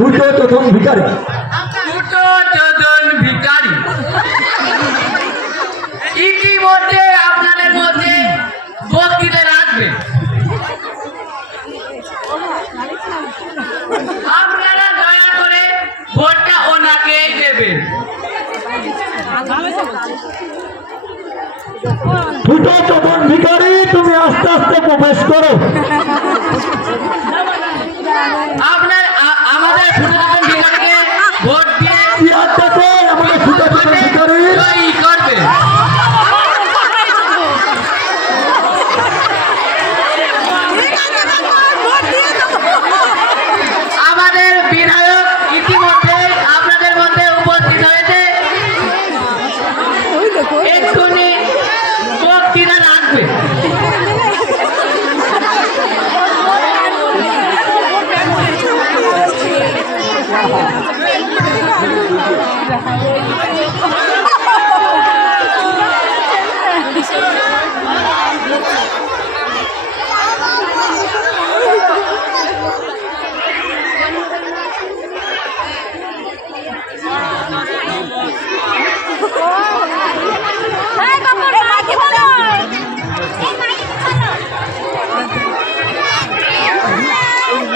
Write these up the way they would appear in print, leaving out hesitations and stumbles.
দুটো চোদন ভিখারি ইতিমধ্যে আপনাদের মধ্যে বক্তৃতা রাখবে। আপনারা দয়া করে ভোটটা ওনাকেই দেবেন। দুটো চোদন ভিখারি, তুমি আস্তে আস্তে প্রবেশ করো। আপনার আমাদের ফুটবল ভিখারিকে ভোট দিয়ে চেয়ারটাতে আমাদের দুটো চোদন ভিখারি জয়ী করবে। আমাদের বিধায়ক ইতিমধ্যে আপনাদের মধ্যে উপস্থিত হয়েছে, এক্ষুনি বক্তৃতা রাখবে।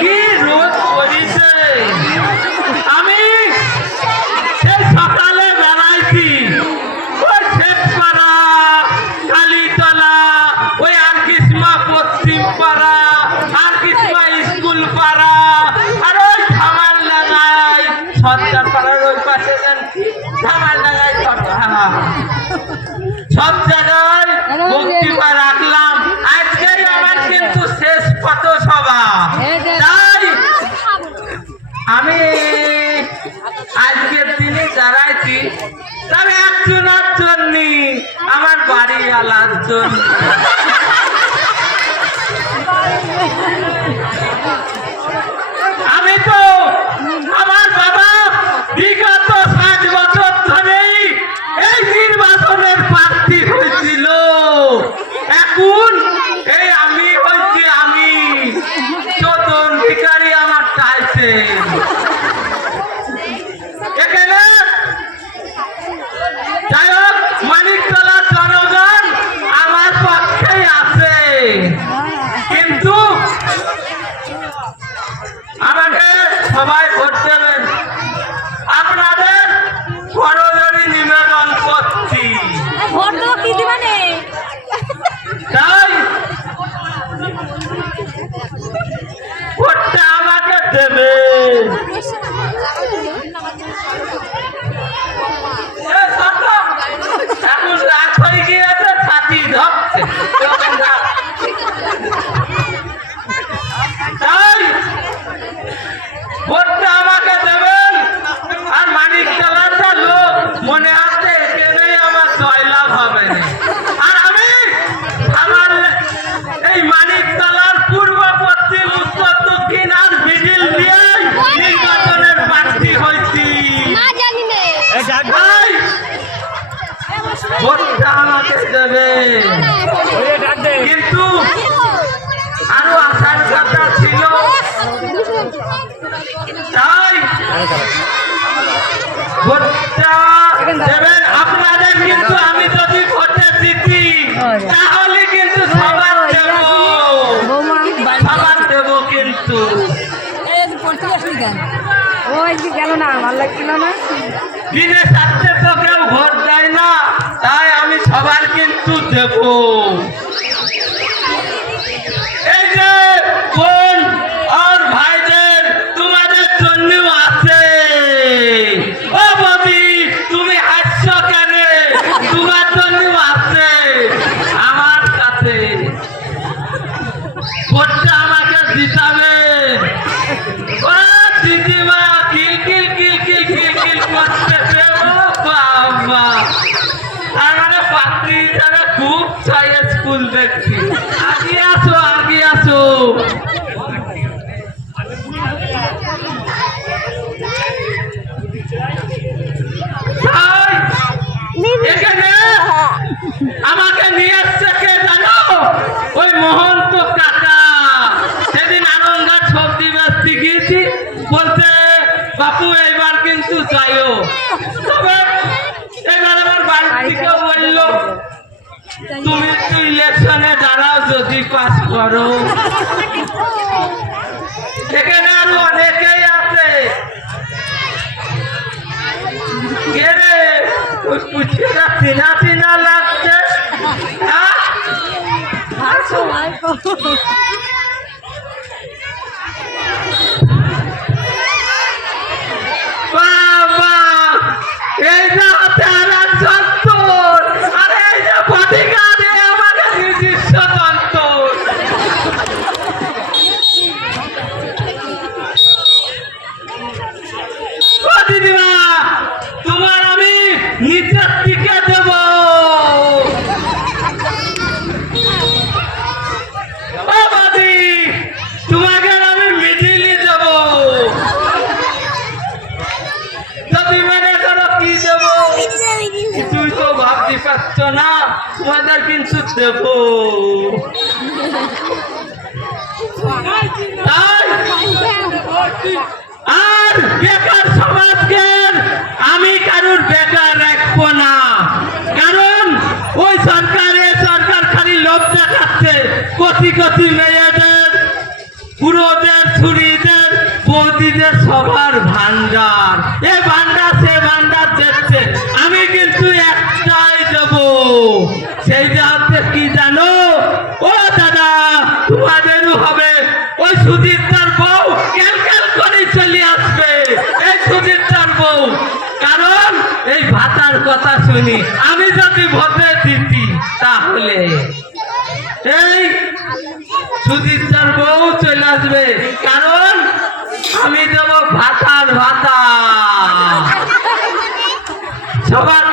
কি রোদ পড়েছে! আমি সেই সকালে বেড়াইছি ওই শেখপাড়া, কালীতলা, ওই আরকিসমা পশ্চিম পাড়া, আরকিসমা স্কুল পাড়া, আর ওই ধামালডাঙ্গায় সরকার পাড়ার ওই পাশে ধামালডাঙ্গায় সব জায়গায় বক্তৃতা রাখলাম। আজকেই আমার কিন্তু শেষ পথসভা, তাই আমি আজকের দিনে দাঁড়াইছি তবে একজনের জন্য, আমার বাড়িওয়ালার জন্য। আমি তো আমার বাবা বিগত 60 বছর ধরেই এই নির্বাচনের প্রার্থী হয়েছিল, এখন এই আমি হয়েছি, আমি চোদন ভিখারি আমার চাইছে। এখানে যাই হোক, মানিকতলার জনগণ আমার পক্ষেই আছে, কিন্তু আমাকে সবাই ভোট দেবেন। আপনাদের করজোড়ে নিবেদন করছি, তাই ভোটটা আমাকে দেবে। এখন রাত হয়ে গিয়েছে, ছাতি ধরছে, তাই ভোটটা আমাকে দেবেন। আর মানিকতলার লোক মনে আছে, এখানেই আমার জয়লাভ হবে না। আর আমি আমার এই মানিকতলার পূর্ব, পশ্চিম, উত্তর, দক্ষিণ আর মিডিল দিয়ে নির্বাচনের প্রার্থী হয়েছি, তাই ভোটটা আমাকে দেবে। কিন্তু আরো আসার কথা ছিল, তাই ভোটটা দেবেন আপনাদের। কিন্তু আমি যদি ভোটে জিতি তাহলে কিন্তু সবার দেব, সবার দেব। কিন্তু গেল না, ভালো লাগছিল না। দিনে 4টে তো কেউ ভোট দেয় না, তাই আমি সবার কিন্তু দেব। এই যে বোন আর ভাইদের তোমাদের জন্য আছে। ও ববি, তুমি হাসছো কেন? তোমার জন্য আছে আমার কাছে। ভোটটা আমাকে জিতাবে। ও দিদিমা কিল কিল কিল কিল কিল কিল করতেছে, ও বাবা। আমার পাত্রী খুব চাই স্কুল বাপু এইবার কিন্তু যাইও। তবে এবার আমার বাড়ি থেকে বললো তুমি তো ইলেকশনে দাঁড়াও, যদি পাস করো। এখানে আরো অনেকেই আছে। কে রে, ওই পুচকেটা চিনা চিনা লাগছে। হ্যাঁ? বাবা, এই যে হাতে আর এক যন্ত্র, আর এই যে bodyguard, এ আমাদের নিজস্ব যন্ত্র। ও দিদিমা, তোমার আমি নিচের দিকে দেব। ও বাদি, তোমাকে আমি মিডিলে দেব। যদি মনে করো কি দেব, তুই তো ভাবতে পারছ না, তোমাদের কিন্তু দেব। তাই আর বেকার সমাজকে আমি কারোর বেকার রাখবো না, কারণ ওই সরকার খালি লোভ দেখাচ্ছে। কোটি কোটি মেয়েদের, পুরোদের, ছুরিদের, বৌদিদের সবার ভান্ডার, এ ভান্ডার সে ভান্ডার দিচ্ছে। আমি কিন্তু একটাই দেব, সেইটা হচ্ছে কি জানো? ও দাদা, তোমাদেরও হবে। ওই সুজিতার বউ ক্যাল ক্যাল করে চলে আসবে, এই সুজিতার বউ। কারণ এই ভাতার কথা শুনি আমি যদি ভোটে দিতি, তাহলে এই সুজিতার বউ চলে আসবে, কারণ আমি দেবো ভাতার ভাতা। সবার